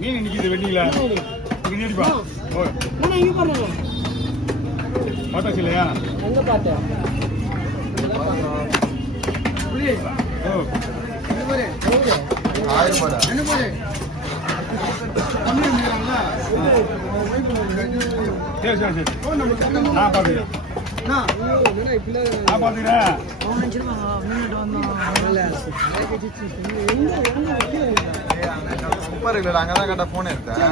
மீன் நிக்குது வெட்டிங்களா அடிப்பா பாட்டாச்சு இல்லையா எங்க பார்த்தேன் சரி சரி சரி நான் பாத்துக்கிறேன் நான் பாத்துக்கிறேன் சூப்பர் இல்ல அங்கதான் கட்ட போன் எடுத்தேன்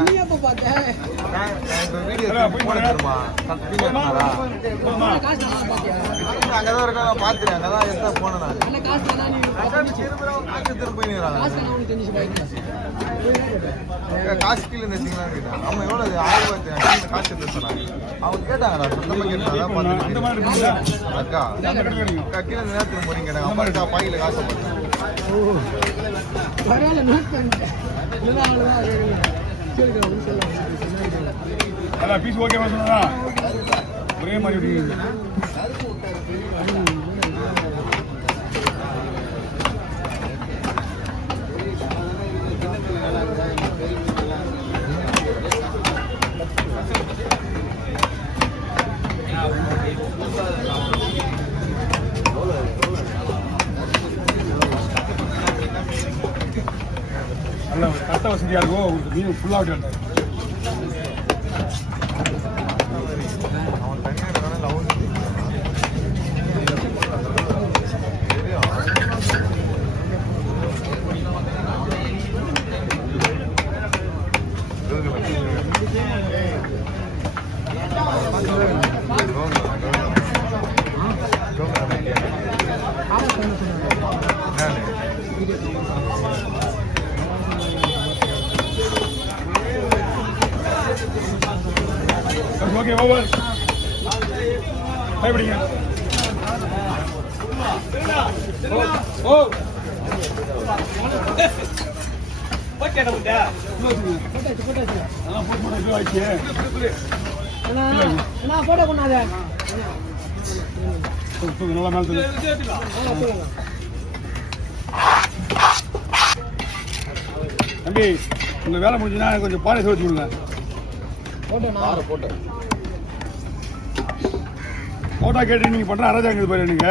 அங்கதான் இருக்க நான் பாத்துறேன் அங்கதான் எடுத்தா போன காசு கீழே இருந்துச்சுங்களா கேட்டேன் அவன் எவ்வளவு 1000 ரூபாய் காசு எடுத்து சொன்னாங்க அவங்க கேட்டாங்கடா சொந்தமா கேட்டாங்க அக்கா கீழே நேரத்துக்கு போறீங்க அம்மா பாயில காசு பீஸ் ஓகேவா சொன்னா ஒரே மாதிரி நல்ல கட்ட வசதியாக இருக்கும் உங்களுக்கு மீன் ஃபுல்லாக ஓகே ஓவர் பயப்படிங்க ஓ ஓகே டா போட்டாச்சு நான் போட்டு ஆயிச்சு நான் போட்டோ பண்ணாத நல்லா மேல தம்பி உங்க வேலை முடிஞ்சுன்னா கொஞ்சம் பாலை சோதிச்சு விடுங்க போட்டோ கேட்டு நீங்க பண்ற அராஜகம் பாரு நீங்க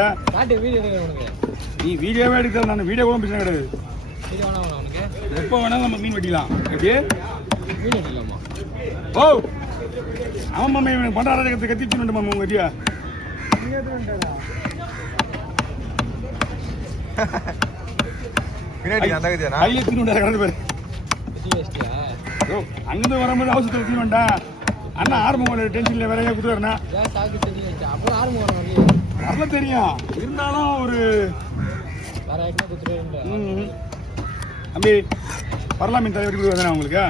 நீ வீடியோவே எடுக்கிறது நான் வீடியோ கூட பிரச்சனை கிடையாது எப்போ வேணாலும் நம்ம மீன் வெட்டிக்கலாம் எப்படி ஓ ஆமா மாமா இவனுக்கு பண்ற அராஜகத்தை கத்திட்டு மாமா உங்க வெட்டியா கடந்து பாரு அங்கிருந்து வரும்போது அவசரத்தில் தீ வேண்டாம் அண்ணா ஆரம்பம் டென்ஷன்ல வேலையா குடுறாருண்ணா அதெல்லாம் தெரியும் இருந்தாலும் ஒரு தம்பி பரலாமீன் தலைவர் கொடுக்குறதுண்ணா உங்களுக்கு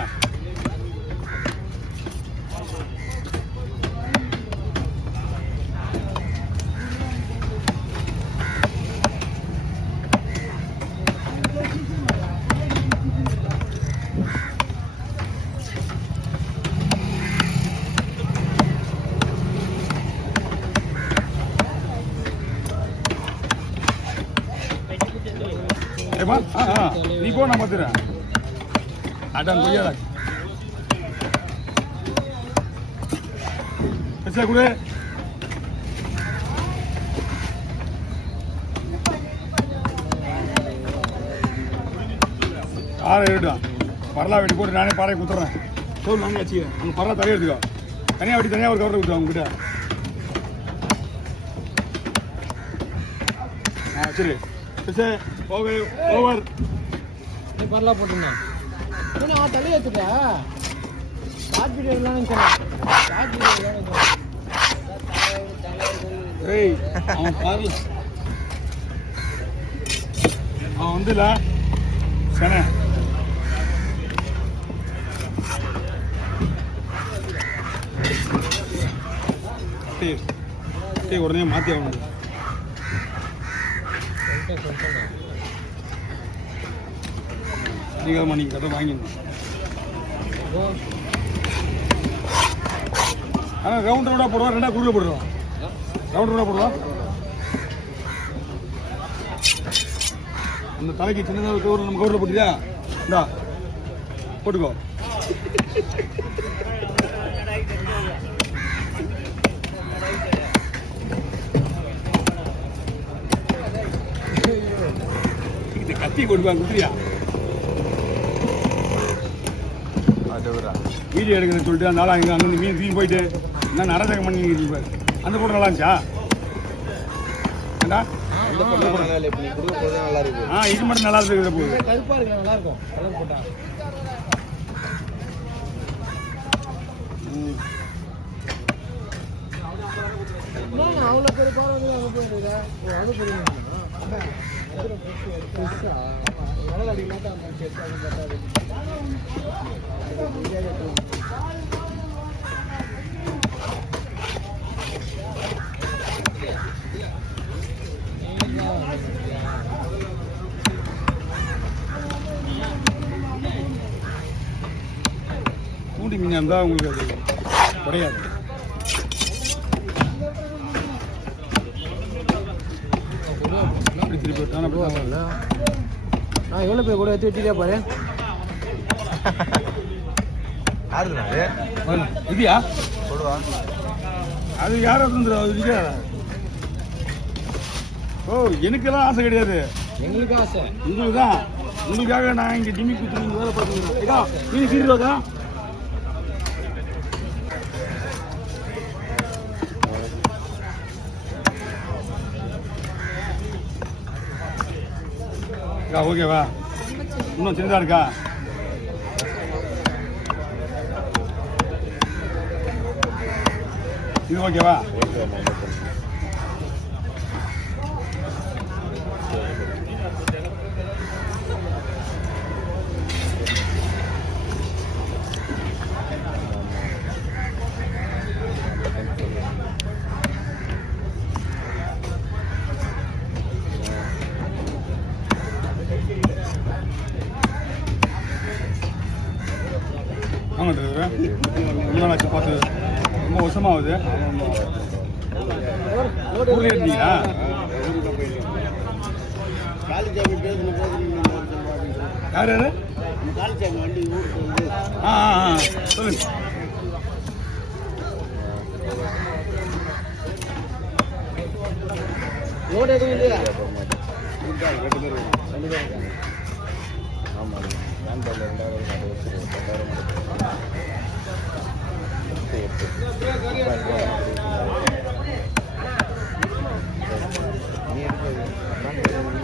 நீ போ நான் பார்த்துறேன் அதான் கொய்யாதா பெருசா கொடு ஆறு எடுட்டான் பரலா வெட்டி போட்டு நானே பாறையை குத்துறேன் தோல் நானே வச்சுக்கிறேன் அங்கே பரலா தரையை எடுத்துக்கோ தனியாக வெட்டி தனியாக ஒரு கவரை விட்டுருவோம் அவங்ககிட்ட சரி பெருசு ஓவர் நீ பரலா போட்டுருந்தேன் தள்ளி வச்சுட்டா ஷார்ட் வீடியோ ஏய் அவன் பாரு அவன் வந்துல சனே உடனே மாற்றி ஆகணும் நீங்கள் நீங்கள் கதை வாங்கிடணும் ஆனால் ரவுண்ட் ரவுண்டாக போடுவோம் ரெண்டாக குறுக்க போடுறோம் ரவுண்ட் ரவுண்டாக போடுவோம் அந்த தலைக்கு சின்னதாக கவர் நம்ம கவரில் போட்டியா இந்தா போட்டுக்கோ. இது கத்தி கொடுப்பாங்க குட்டியா வீடியோ எடுக்கிறத சொல்லிட்டு அந்த ஆள் அங்கே அங்கே மீன் போயிட்டு என்ன நரசகம் பண்ணி இருப்பாரு. அந்த போட்டு நல்லா இருந்துச்சா ஏண்டா இது மட்டும் நல்லா இருக்கு போகுது. கருப்பா இருக்கு நல்லா இருக்கும் கலர் போட்டா. அவ்வளோ பெரிய பாடம் வந்து அங்கே போயிருக்க அவ்வளோ பெரிய கடல் அடிக்கலாட்டா அந்த பூண்டி மீன் இருந்தால் உங்களுக்கு அது கிடையாது. திருப்பி நான் எவ்வளோ பேர் கூட எடுத்து வச்சுட்டே பாரு. இதுயா சொல்லுவா அது யாரும் இருந்துடும் அது இருக்காத. ஓ எனக்கெல்லாம் ஆசை கிடையாது, எங்களுக்கு ஆசை உங்களுக்கு தான். உங்களுக்காக நான் இங்கே ஜிம்மி குத்து நீங்கள் வேலை பார்த்துக்கிறேன். நீங்கள் சீரியலா ஓகேவா? இன்னும் சின்னதாக இருக்கா? இது ஓகேவா? ஆமாம் ரொம்ப பார்த்து ரொம்ப வருஷமாகுது. ஊரில் இருந்தீங்களா? யார் யார்? சொல்லுங்க. லோடு எதுவும் இல்லையா? நீ